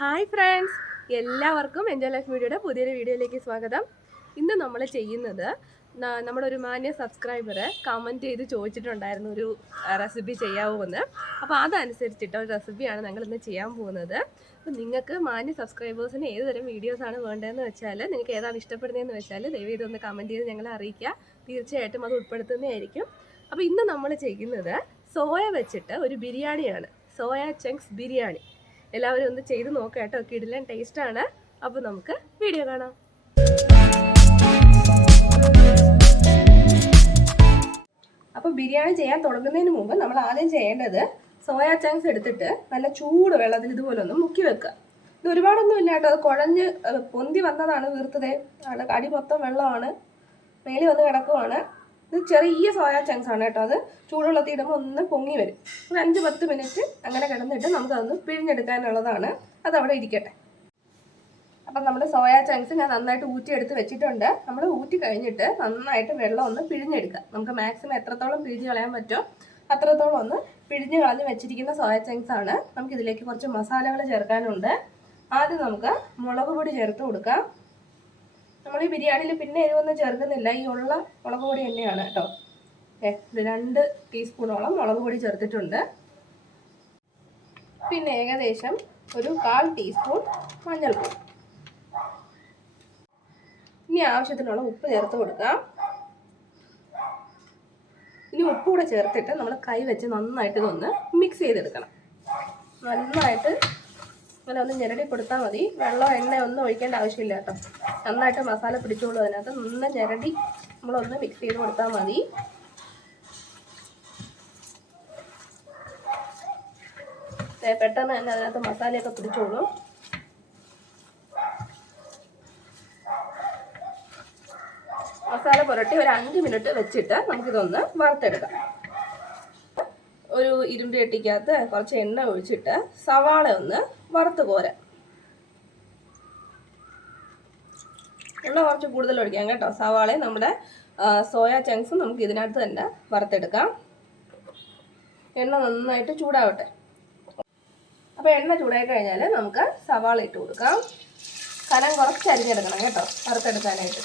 Hi friends, എല്ലാവർക്കും enjoy life വീഡിയോയുടെ പുതിയൊരു വീഡിയോയിലേക്ക് സ്വാഗതം. ഇന്ന് നമ്മൾ ചെയ്യുന്നത് നമ്മുടെ ഒരു മാന്യ സബ്സ്ക്രൈബർ കമൻറ്റ് ചെയ്ത് ചോദിച്ചിട്ടുണ്ടായിരുന്നു ഒരു റെസിപ്പി ചെയ്യാവോ എന്ന്. അപ്പോൾ അതനുസരിച്ചിട്ട് ഒരു റെസിപ്പിയാണ് ഞങ്ങൾ ഇന്ന് ചെയ്യാൻ പോകുന്നത്. അപ്പോൾ നിങ്ങൾക്ക് മാന്യ സബ്സ്ക്രൈബേഴ്സിന് ഏത് തരം വീഡിയോസാണ് വേണ്ടതെന്ന് വെച്ചാൽ, നിങ്ങൾക്ക് ഏതാണ് ഇഷ്ടപ്പെടുന്നതെന്ന് വെച്ചാൽ ദയവ് ഇതൊന്ന് കമൻറ്റ് ചെയ്ത് ഞങ്ങളെ അറിയിക്കുക. തീർച്ചയായിട്ടും അത് ഉൾപ്പെടുത്തുന്നതായിരിക്കും. അപ്പോൾ ഇന്ന് നമ്മൾ ചെയ്യുന്നത് സോയ വെച്ചിട്ട് ഒരു ബിരിയാണിയാണ്, സോയ ചങ്ക്സ് ബിരിയാണി. എല്ലാവരും ഒന്ന് ചെയ്ത് നോക്കാം കേട്ടോ, കിടിലൻ ടേസ്റ്റാണ്. അപ്പോൾ നമുക്ക് വീഡിയോ കാണാം. അപ്പോൾ ബിരിയാണി ചെയ്യാൻ തുടങ്ങുന്നതിന് മുമ്പ് നമ്മൾ ആദ്യം ചെയ്യേണ്ടത് സോയ ചങ്ക്സ് എടുത്തിട്ട് നല്ല ചൂട് വെള്ളത്തിൽ ഇതുപോലെ ഒന്ന് മുക്കി വെക്കുക. ഇത് ഒരുപാടൊന്നും ഇല്ല കേട്ടോ, അത് കുഴഞ്ഞ് പൊന്തി വന്നതാണ്, വീർത്തതേ ആണ്, അടി മൊത്തം വെള്ളമാണ്, മേലെ വന്ന് കിടക്കുവാണ്. ഇത് ചെറിയ സോയ ചങ്ക്സ് ആണ് കേട്ടോ. അത് ചൂടുവെള്ളത്തിൽ ഇടുമ്പോൾ ഒന്ന് പൊങ്ങി വരും. ഒരു 5-10 മിനിറ്റ് അങ്ങനെ കിടന്നിട്ട് നമുക്കതൊന്ന് പിഴിഞ്ഞെടുക്കാനുള്ളതാണ്. അതവിടെ ഇരിക്കട്ടെ. അപ്പം നമ്മുടെ സോയ ചങ്ക്സ് ഞാൻ നന്നായിട്ട് ഊറ്റിയെടുത്ത് വെച്ചിട്ടുണ്ട്. നമ്മൾ ഊറ്റി കഴിഞ്ഞിട്ട് നന്നായിട്ട് വെള്ളം ഒന്ന് പിഴിഞ്ഞെടുക്കുക. നമുക്ക് മാക്സിമം എത്രത്തോളം പിഴിഞ്ഞ് കളയാൻ പറ്റുമോ അത്രത്തോളം ഒന്ന് പിഴിഞ്ഞ് കളഞ്ഞ് വെച്ചിരിക്കുന്ന സോയ ചങ്ക്സ് ആണ്. നമുക്കിതിലേക്ക് കുറച്ച് മസാലകൾ ചേർക്കാനുണ്ട്. ആദ്യം നമുക്ക് മുളക് പൊടി ചേർത്ത് കൊടുക്കാം. നമ്മൾ ഈ ബിരിയാണിയിൽ പിന്നെ എരിവൊന്നും ചേർക്കുന്നില്ല, ഈ ഉള്ള മുളക് പൊടി തന്നെയാണ് കേട്ടോ. ഇത് 2 ടീസ്പൂണോളം മുളക് പൊടി ചേർത്തിട്ടുണ്ട്. പിന്നെ ഏകദേശം ഒരു 1/4 ടീസ്പൂൺ മഞ്ഞൾപ്പൊടി. ഇനി ആവശ്യത്തിനുള്ള ഉപ്പ് ചേർത്ത് കൊടുക്കാം. ഇനി ഉപ്പ് കൂടെ ചേർത്തിട്ട് നമ്മൾ കൈ വെച്ച് നന്നായിട്ട് ഇതൊന്ന് മിക്സ് ചെയ്തെടുക്കണം. നന്നായിട്ട് അങ്ങനെ ഒന്ന് ഞെരടി കൊടുത്താൽ മതി. വെള്ളം എണ്ണ ഒന്നും ഒഴിക്കേണ്ട ആവശ്യമില്ല കേട്ടോ. നന്നായിട്ട് മസാല പിടിച്ചോളൂ അതിനകത്ത്. നന്ന ഞെരടി നമ്മളൊന്ന് മിക്സ് ചെയ്ത് കൊടുത്താൽ മതി. പെട്ടെന്ന് തന്നെ അതിനകത്ത് മസാലയൊക്കെ പിടിച്ചോളൂ. മസാല പുരട്ടി ഒരു 5 മിനിറ്റ് വെച്ചിട്ട് നമുക്കിതൊന്ന് വറുത്തെടുക്കാം. ഒരു ഇരുമ്പ് ചട്ടിക്കകത്ത് കുറച്ച് എണ്ണ ഒഴിച്ചിട്ട് സവാള ഒന്ന് വറുത്ത് കോരാം. എണ്ണ കുറച്ച് കൂടുതൽ ഒഴിക്കാം കേട്ടോ. സവാളയും നമ്മുടെ സോയ ചങ്ക്സും നമുക്ക് ഇതിനകത്ത് തന്നെ വറുത്തെടുക്കാം. എണ്ണ നന്നായിട്ട് ചൂടാവട്ടെ. അപ്പോൾ എണ്ണ ചൂടായി കഴിഞ്ഞാൽ നമുക്ക് സവാള ഇട്ട് കൊടുക്കാം. കനം കുറച്ച് അരിഞ്ഞെടുക്കണം കേട്ടോ വറുത്തെടുക്കാനായിട്ട്.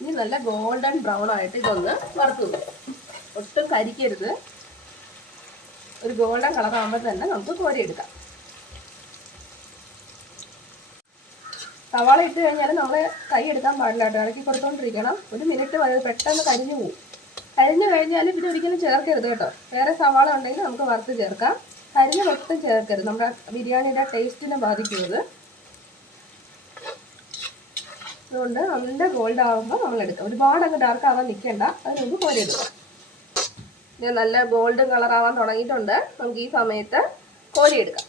ഇനി നല്ല ഗോൾഡൻ ബ്രൗൺ ആയിട്ട് ഇതൊന്ന് വറുത്തു കൊടുക്കും. ഒട്ടും കരിക്കരുത്. ഒരു ഗോൾഡൻ കളർ ആകുമ്പോൾ തന്നെ നമുക്ക് കോരിയെടുക്കാം. സവാള ഇട്ട് കഴിഞ്ഞാൽ നമ്മൾ കൈ എടുക്കാൻ പാടില്ല കേട്ടോ, ഇളക്കി കൊടുത്തോണ്ടിരിക്കണം. 1 മിനിറ്റ് മതി, പെട്ടെന്ന് കരിഞ്ഞു പോകും. കരിഞ്ഞു കഴിഞ്ഞാൽ പിന്നെ ഒരിക്കലും ചേർക്കരുത് കേട്ടോ. വേറെ സവാള ഉണ്ടെങ്കിൽ നമുക്ക് വറുത്ത് ചേർക്കാം. കരിഞ്ഞ് ഒട്ടും ചേർക്കരുത്, നമ്മുടെ ബിരിയാണിയുടെ ടേസ്റ്റിനെ ബാധിക്കുന്നത്. അതുകൊണ്ട് നല്ല ഗോൾഡ് ആകുമ്പോൾ നമ്മൾ എടുക്കാം. ഒരുപാട് അങ്ങ് ഡാർക്ക് ആവാൻ നിൽക്കേണ്ട, അതിന് മുമ്പ് കോരിയെടുക്കാം. ഇത് നല്ല ഗോൾഡൻ കളർ ആവാൻ തുടങ്ങിയിട്ടുണ്ട്. നമുക്ക് ഈ സമയത്ത് കോരിയെടുക്കാം.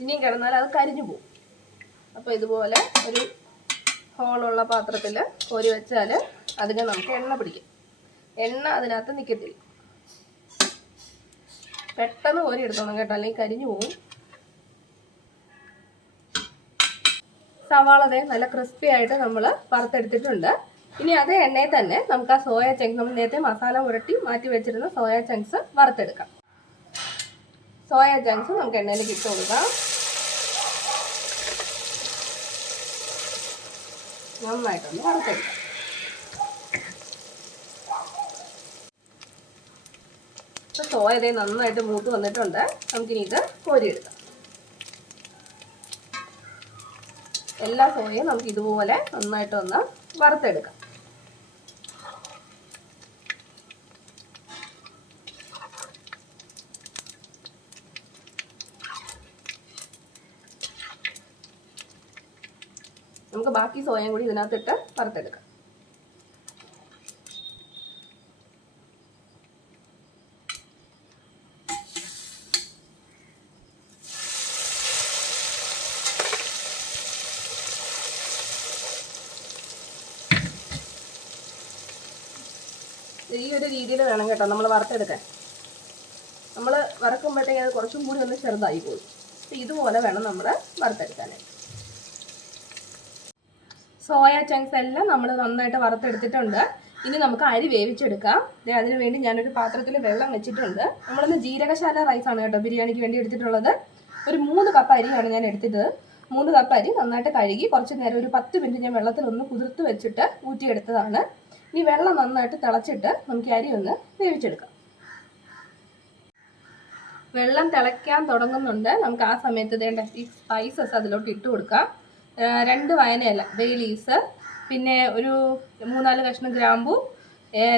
ഇനിയും കിടന്നാൽ അത് കരിഞ്ഞു പോകും. അപ്പോൾ ഇതുപോലെ ഒരു ഹോളുള്ള പാത്രത്തിൽ കോരി വെച്ചാൽ അതിന് നമുക്ക് എണ്ണ പിടിക്കും. എണ്ണ അതിനകത്ത് നിൽക്കത്തില്ല. പെട്ടെന്ന് കോരി എടുത്തോണം കേട്ടോ, അല്ലെങ്കിൽ കരിഞ്ഞു പോകും. സവാള നല്ല ക്രിസ്പി ആയിട്ട് നമ്മൾ വറുത്തെടുത്തിട്ടുണ്ട്. ഇനി അതേ എണ്ണയിൽ തന്നെ നമുക്ക് ആ സോയ ചങ്ക്സ്, നമ്മൾ നേരത്തെ മസാല പുരട്ടി മാറ്റി വെച്ചിരുന്ന സോയ ചങ്ക്സ് വറുത്തെടുക്കാം. സോയ ചങ്ക്സ് നമുക്ക് എണ്ണയിലേക്ക് ഇട്ട് കൊടുക്കാം. നന്നായിട്ടൊന്ന് വറുത്തെടുക്കാം. സോയ നന്നായിട്ട് മൂത്ത് വന്നിട്ടുണ്ട്. നമുക്കിനി ഇത് കോരിയെടുക്കാം. എല്ലാ സോയയും നമുക്ക് ഇതുപോലെ നന്നായിട്ടൊന്ന് വറുത്തെടുക്കാം. നമുക്ക് ബാക്കി സോയയും കൂടി ഇതിനകത്തിട്ട് വറുത്തെടുക്കാം. ഈ ഒരു രീതിയിൽ വേണം കേട്ടോ നമ്മൾ വറുത്തെടുക്കാൻ. നമ്മൾ വറുക്കുമ്പോഴത്തേക്ക് അത് കുറച്ചും കൂടി ഒന്ന് ചെറുതായി പോകും. അപ്പോൾ ഇതുപോലെ വേണം നമ്മൾ വറുത്തെടുക്കാനായിട്ട്. സോയ ചങ്ക്സ് എല്ലാം നമ്മൾ നന്നായിട്ട് വറുത്തെടുത്തിട്ടുണ്ട്. ഇനി നമുക്ക് അരി വേവിച്ചെടുക്കാം. അതിന് വേണ്ടി ഞാനൊരു പാത്രത്തിൽ വെള്ളം വെച്ചിട്ടുണ്ട്. നമ്മളിന്ന് ജീരകശാല റൈസാണ് കേട്ടോ ബിരിയാണിക്ക് വേണ്ടി എടുത്തിട്ടുള്ളത്. ഒരു 3 കപ്പ് അരിയാണ് ഞാൻ എടുത്തത്. 3 കപ്പ് അരി നന്നായിട്ട് കഴുകി കുറച്ച് നേരം ഒരു 10 മിനിറ്റ് ഞാൻ വെള്ളത്തിൽ ഒന്ന് കുതിർത്ത് വെച്ചിട്ട് ഊറ്റിയെടുത്തതാണ്. ഇനി വെള്ളം നന്നായിട്ട് തിളച്ചിട്ട് നമുക്ക് അരി ഒന്ന് വേവിച്ചെടുക്കാം. വെള്ളം തിളയ്ക്കാൻ തുടങ്ങുന്നുണ്ട്. നമുക്ക് ആ സമയത്ത് വേണ്ട ഈ സ്പൈസസ് അതിലോട്ട് ഇട്ട് കൊടുക്കാം. 2 വയനയില ബേ ലീവ്സ്, പിന്നെ ഒരു 3-4 കഷ്ണം ഗ്രാമ്പൂ,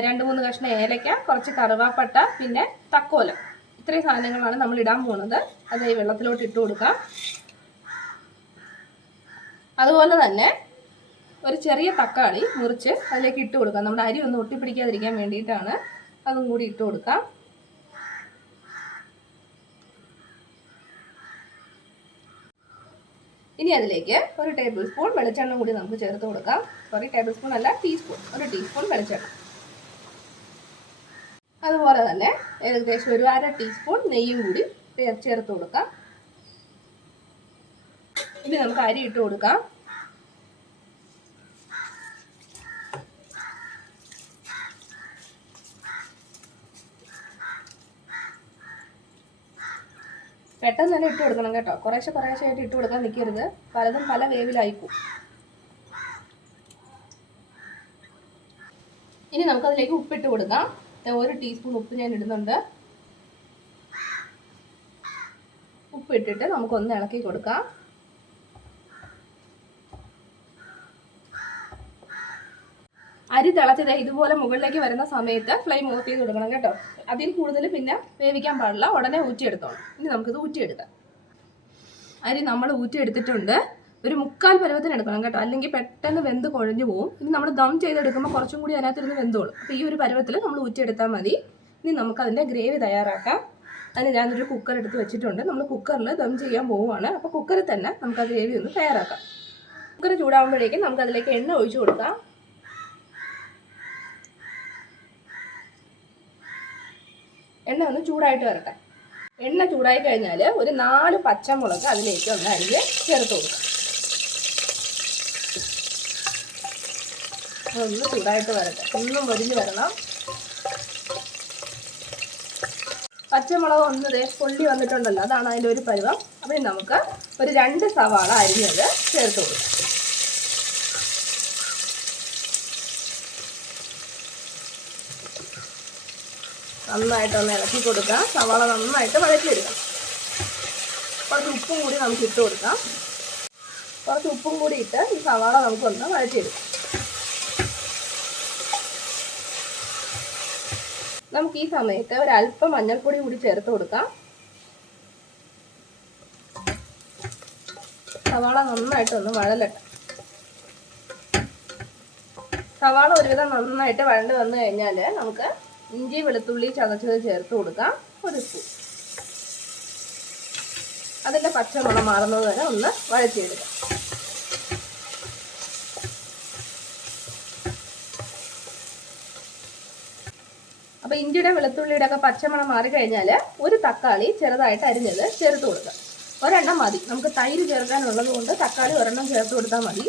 2-3 കഷ്ണം ഏലക്ക, കുറച്ച് കറുവാപ്പട്ട, പിന്നെ തക്കോല. ഇത്രയും സാധനങ്ങളാണ് നമ്മൾ ഇടാൻ പോകുന്നത്. അത് ഈ വെള്ളത്തിലോട്ട് ഇട്ട് കൊടുക്കാം. അതുപോലെ തന്നെ ഒരു ചെറിയ തക്കാളി മുറിച്ച് അതിലേക്ക് ഇട്ട് കൊടുക്കാം. നമ്മുടെ അരി ഒന്ന് ഒട്ടിപ്പിടിക്കാതിരിക്കാൻ വേണ്ടിയിട്ടാണ്. അതും കൂടി ഇട്ട് കൊടുക്കാം. ഇനി അതിലേക്ക് ഒരു ടേബിൾ സ്പൂൺ വെളിച്ചെണ്ണ കൂടി നമുക്ക് ചേർത്ത് കൊടുക്കാം. ടേബിൾ സ്പൂൺ അല്ല, ടീസ്പൂൺ. ഒരു ടീസ്പൂൺ വെളിച്ചെണ്ണ. അതുപോലെ തന്നെ ഏകദേശം ഒരു 1/2 ടീസ്പൂൺ നെയ്യും കൂടി ചേർത്ത് കൊടുക്കാം. ഇനി നമുക്ക് അരി ഇട്ട് കൊടുക്കാം. പെട്ടെന്ന് തന്നെ ഇട്ട് കൊടുക്കണം കേട്ടോ. കുറേശ്ശെ ആയിട്ട് ഇട്ട് കൊടുക്കാൻ നിൽക്കരുത്. പലതും പല വേവിലായിപ്പോ. ഇനി നമുക്കതിലേക്ക് ഉപ്പിട്ട് കൊടുക്കാം. 1 ടീസ്പൂൺ ഉപ്പ് ഞാൻ ഇടുന്നുണ്ട്. ഉപ്പിട്ടിട്ട് നമുക്കൊന്ന് ഇളക്കി കൊടുക്കാം. അരി തിളച്ചത് ഇതുപോലെ മുകളിലേക്ക് വരുന്ന സമയത്ത് ഫ്ലെയിം ഓഫ് ചെയ്ത് കൊടുക്കണം കേട്ടോ. അതിൽ കൂടുതൽ പിന്നെ വേവിക്കാൻ പാടില്ല. ഉടനെ ഊറ്റിയെടുത്തോണം. ഇനി നമുക്കിത് ഊറ്റിയെടുക്കാം. അരി നമ്മൾ ഊറ്റിയെടുത്തിട്ടുണ്ട്. ഒരു 3/4 പരുവത്തിന് എടുക്കണം കേട്ടോ, അല്ലെങ്കിൽ പെട്ടെന്ന് വെന്ത് കുഴഞ്ഞു പോകും. ഇനി നമ്മൾ ദം ചെയ്തെടുക്കുമ്പോൾ കുറച്ചും കൂടി അതിനകത്തിരുന്ന് വെന്തോളും. അപ്പോൾ ഈ ഒരു പരുവത്തിൽ നമ്മൾ ഊറ്റിയെടുത്താൽ മതി. ഇനി നമുക്കതിൻ്റെ ഗ്രേവി തയ്യാറാക്കാം. അതിന് ഞാനൊരു കുക്കർ എടുത്ത് വെച്ചിട്ടുണ്ട്. നമ്മൾ കുക്കറിൽ ദം ചെയ്യാൻ പോവുകയാണ്. അപ്പോൾ കുക്കറിൽ തന്നെ നമുക്ക് ആ ഗ്രേവി ഒന്ന് തയ്യാറാക്കാം. കുക്കർ ചൂടാകുമ്പോഴേക്കും നമുക്കതിലേക്ക് എണ്ണ ഒഴിച്ചു കൊടുക്കാം. എണ്ണ ഒന്ന് ചൂടായിട്ട് വരട്ടെ. എണ്ണ ചൂടായി കഴിഞ്ഞാൽ ഒരു 4 പച്ചമുളക് അതിലേക്ക് ഒന്ന് അരിഞ്ഞ് ചേർത്ത് കൊടുക്കാം. ഒന്ന് ചൂടായിട്ട് വരട്ടെ. ഒന്നും മൊരിഞ്ഞ് വരണം. പച്ചമുളക് ഒന്ന് പൊള്ളി വന്നിട്ടുണ്ടല്ലോ, അതാണ് അതിൻ്റെ ഒരു പരുവം. അപ്പോൾ നമുക്ക് ഒരു 2 സവാള അരിഞ്ഞത് ചേർത്ത് കൊടുക്കാം. നന്നായിട്ടൊന്ന് ഇളക്കി കൊടുക്കാം. സവാള നന്നായിട്ട് വഴറ്റിയെടുക്കാം. കുറച്ച് ഉപ്പും കൂടി നമുക്ക് ഇട്ട് കൊടുക്കാം. കുറച്ച് ഉപ്പും കൂടി ഇട്ട് ഈ സവാള നമുക്കൊന്ന് വഴറ്റിയെടുക്കാം. നമുക്ക് ഈ സമയത്ത് ഒരല്പം മഞ്ഞൾപ്പൊടി കൂടി ചേർത്ത് കൊടുക്കാം. സവാള നന്നായിട്ടൊന്ന് വഴലട്ടെ. സവാള ഒരുവിധം നന്നായിട്ട് വഴണ്ട് വന്നു കഴിഞ്ഞാൽ നമുക്ക് ഇഞ്ചി വെളുത്തുള്ളി ചതച്ചത് ചേർത്ത് കൊടുക്കാം. 1 സ്പൂൺ. അതിൻ്റെ പച്ചമണം മാറുന്നത് വരെ ഒന്ന് വഴറ്റിയെടുക്കാം. അപ്പോൾ ഇഞ്ചിയുടെ വെളുത്തുള്ളിയുടെ ഒക്കെ പച്ചമണം മാറിക്കഴിഞ്ഞാൽ ഒരു തക്കാളി ചെറുതായിട്ട് അരിഞ്ഞത് ചേർത്ത് കൊടുക്കാം. ഒരെണ്ണം മതി. നമുക്ക് തൈര് ചേർക്കാനുള്ളത് കൊണ്ട് തക്കാളി ഒരെണ്ണം ചേർത്ത് കൊടുത്താൽ മതി.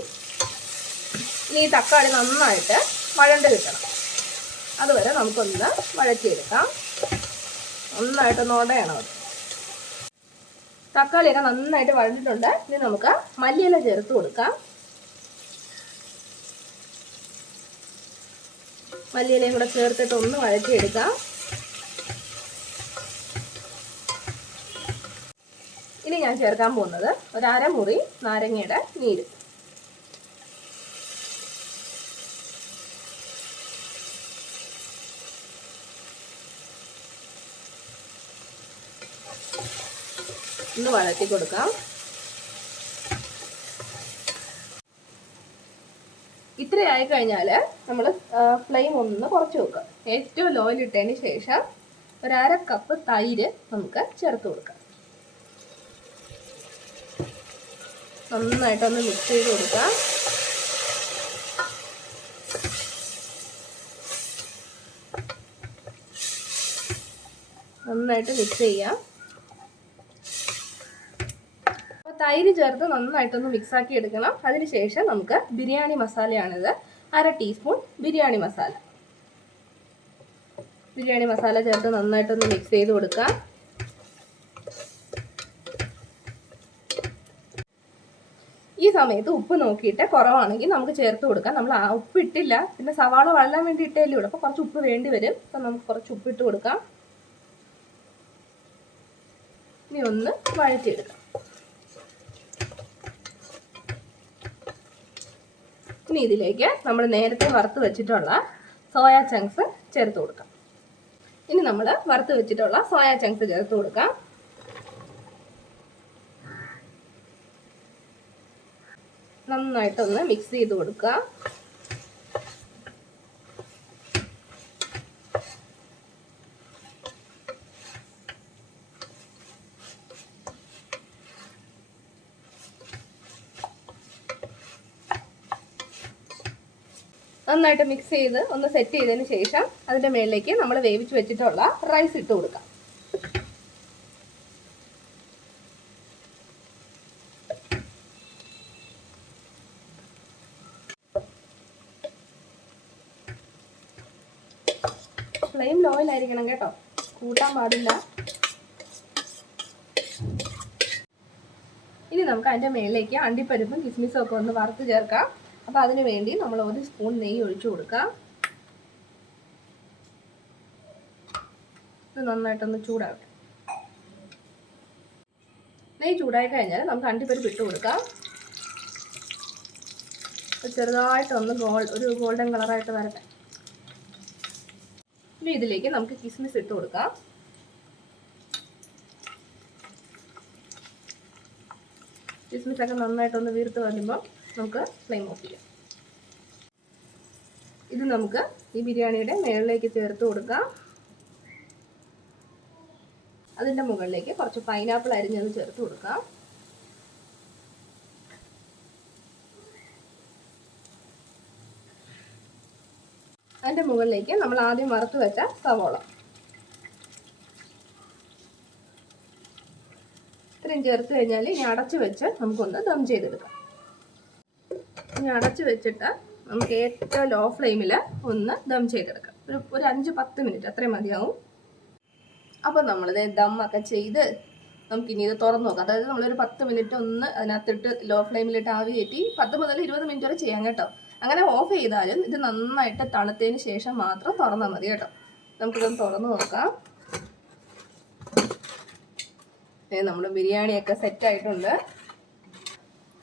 ഇനി ഈ തക്കാളി നന്നായിട്ട് വഴണ്ട് കിട്ടണം. അതുവരെ നമുക്കൊന്ന് വഴറ്റിയെടുക്കാം. നന്നായിട്ടൊന്ന് ഉടയണം അത്. തക്കാളിയൊക്കെ നന്നായിട്ട് വഴണ്ടിട്ടുണ്ട്. ഇനി നമുക്ക് മല്ലിയില ചേർത്ത് കൊടുക്കാം. മല്ലിയിലയും കൂടെ ചേർത്തിട്ട് ഒന്ന് വഴറ്റിയെടുക്കാം. ഇനി ഞാൻ ചേർക്കാൻ പോകുന്നത് ഒരു 1/2 മുറി നാരങ്ങയുടെ നീര്. ഒന്ന് വഴറ്റി കൊടുക്കാം. ഇത്രയായി കഴിഞ്ഞാൽ നമ്മൾ ഫ്ലെയിം ഒന്ന് കുറച്ച് വെക്കുക. ഏറ്റവും ലോയിൽ ഇട്ടതിന് ശേഷം ഒരു 1/2 കപ്പ് തൈര് നമുക്ക് ചേർത്ത് കൊടുക്കാം. നന്നായിട്ടൊന്ന് മിക്സ് ചെയ്ത് കൊടുക്കാം. നന്നായിട്ട് മിക്സ് ചെയ്യാം. തൈര് ചേർത്ത് നന്നായിട്ടൊന്ന് മിക്സാക്കി എടുക്കണം. അതിനുശേഷം നമുക്ക് ബിരിയാണി മസാലയാണിത്. 1/2 ടീസ്പൂൺ ബിരിയാണി മസാല. ബിരിയാണി മസാല ചേർത്ത് നന്നായിട്ടൊന്ന് മിക്സ് ചെയ്ത് കൊടുക്കാം. ഈ സമയത്ത് ഉപ്പ് നോക്കിയിട്ട് കുറവാണെങ്കിൽ നമുക്ക് ചേർത്ത് കൊടുക്കാം. നമ്മൾ ഉപ്പ് ഇട്ടില്ല, പിന്നെ സവാള വഴലാൻ വേണ്ടി ഇട്ടേലേ ഉള്ളൂ. അപ്പോൾ കുറച്ച് ഉപ്പ് വേണ്ടി വരും. അപ്പം നമുക്ക് കുറച്ച് ഉപ്പ് ഇട്ട് കൊടുക്കാം. ഇനി ഒന്ന് വഴറ്റിയെടുക്കാം. ഇനി ഇതിലേക്ക് നമ്മൾ നേരത്തെ വറുത്ത് വെച്ചിട്ടുള്ള സോയ ചങ്ക്സ് ചേർത്ത് കൊടുക്കാം. ഇനി നമ്മൾ വറുത്ത് വെച്ചിട്ടുള്ള സോയ ചങ്ക്സ് ചേർത്ത് കൊടുക്കാം. നന്നായിട്ടൊന്ന് മിക്സ് ചെയ്ത് കൊടുക്കുക. നന്നായിട്ട് മിക്സ് ചെയ്ത് ഒന്ന് സെറ്റ് ചെയ്തതിന് ശേഷം അതിൻ്റെ മേളിലേക്ക് നമ്മൾ വേവിച്ച് വെച്ചിട്ടുള്ള റൈസ് ഇട്ട് കൊടുക്കാം. ഫ്ലെയിം ലോയിലായിരിക്കണം കേട്ടോ, കൂട്ടാൻ പാടില്ല. ഇനി നമുക്ക് അതിൻ്റെ മേളിലേക്ക് അണ്ടിപ്പരിപ്പും കിസ്മിസും ഒക്കെ ഒന്ന് വറുത്ത് ചേർക്കാം. അപ്പോൾ അതിന് വേണ്ടി നമ്മൾ 1 സ്പൂൺ നെയ്യ് ഒഴിച്ചു കൊടുക്കാം. ഇത് നന്നായിട്ടൊന്ന് ചൂടാവട്ടെ. നെയ്യ് ചൂടായി കഴിഞ്ഞാൽ നമുക്ക് അണ്ടിപ്പരിപ്പ് ഇട്ട് കൊടുക്കാം. ചെറുതായിട്ടൊന്ന് ഒരു ഗോൾഡൻ കളറായിട്ട് വരട്ടെ. ഇനി ഇതിലേക്ക് നമുക്ക് കിസ്മിസ് ഇട്ട് കൊടുക്കാം. കിസ്മിസ് ഒക്കെ നന്നായിട്ടൊന്ന് വീർത്ത് വരുമ്പോൾ നമുക്ക് ഫ്ലെയിം ഓഫ് ചെയ്യാം. ഇത് നമുക്ക് ഈ ബിരിയാണിയുടെ മുകളിലേക്ക് ചേർത്ത് കൊടുക്കാം. അതിൻ്റെ മുകളിലേക്ക് കുറച്ച് പൈനാപ്പിൾ അരിഞ്ഞത് ചേർത്ത് കൊടുക്കാം. അതിൻ്റെ മുകളിലേക്ക് നമ്മൾ ആദ്യം വറുത്ത് വെച്ച സവോള ഇത്രയും ചേർത്ത് കഴിഞ്ഞാൽ ഇനി അടച്ച് വെച്ച് നമുക്കൊന്ന് ദം ചെയ്തെടുക്കാം. ഇനി അടച്ച് വെച്ചിട്ട് നമുക്ക് ഏറ്റവും ലോ ഫ്ലെയിമിൽ ഒന്ന് ദം ചെയ്തെടുക്കാം. ഒരു 5-10 മിനിറ്റ് അത്രയും മതിയാവും. അപ്പോൾ നമ്മളിത് ദമ്മൊക്കെ ചെയ്ത് നമുക്കിനി ഇത് തുറന്ന് നോക്കാം. അതായത് നമ്മളൊരു 10 മിനിറ്റ് ഒന്ന് അതിനകത്തിട്ട് ലോ ഫ്ലെയിമിലിട്ട് ആവി കയറ്റി 10 മുതൽ 20 മിനിറ്റ് വരെ ചെയ്യാം കേട്ടോ. അങ്ങനെ ഓഫ് ചെയ്താലും ഇത് നന്നായിട്ട് തണുത്തതിന് ശേഷം മാത്രം തുറന്നാൽ മതി കേട്ടോ. നമുക്കിതൊന്ന് തുറന്ന് നോക്കാം. നമ്മുടെ ബിരിയാണിയൊക്കെ സെറ്റായിട്ടുണ്ട്.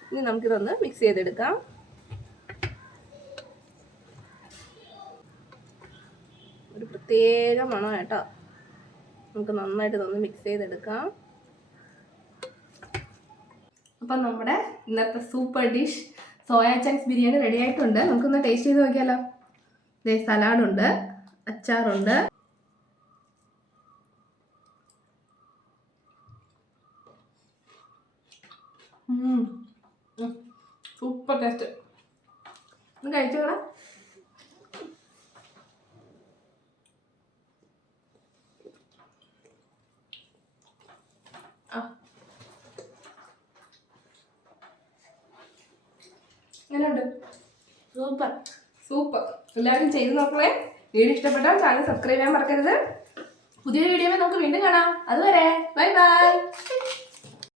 ഇനി നമുക്കിതൊന്ന് മിക്സ് ചെയ്തെടുക്കാം. ഒരു പ്രത്യേക മണം കേട്ടോ. നമുക്ക് നന്നായിട്ട് ഇതൊന്ന് മിക്സ് ചെയ്തെടുക്കാം. അപ്പം നമ്മുടെ ഇന്നത്തെ super dish soya chunks biryani ready ആയിട്ടുണ്ട്. നമുക്കൊന്ന് ടേസ്റ്റ് ചെയ്ത് നോക്കിയാലോ. ദേ സലാഡുണ്ട്, അച്ചാറുണ്ട്. Super taste. ഒന്ന് കഴിച്ചോളാം. എങ്ങനെയുണ്ട്? Super super. എല്ലാവരും ചെയ്ത് നോക്കണേ. വീഡിയോ ഇഷ്ടപ്പെട്ടാൽ ചാനൽ സബ്സ്ക്രൈബ് ചെയ്യാൻ മറക്കരുത്. പുതിയൊരു വീഡിയോയിൽ നമുക്ക് വീണ്ടും കാണാം. അതുവരെ ബൈ ബൈ.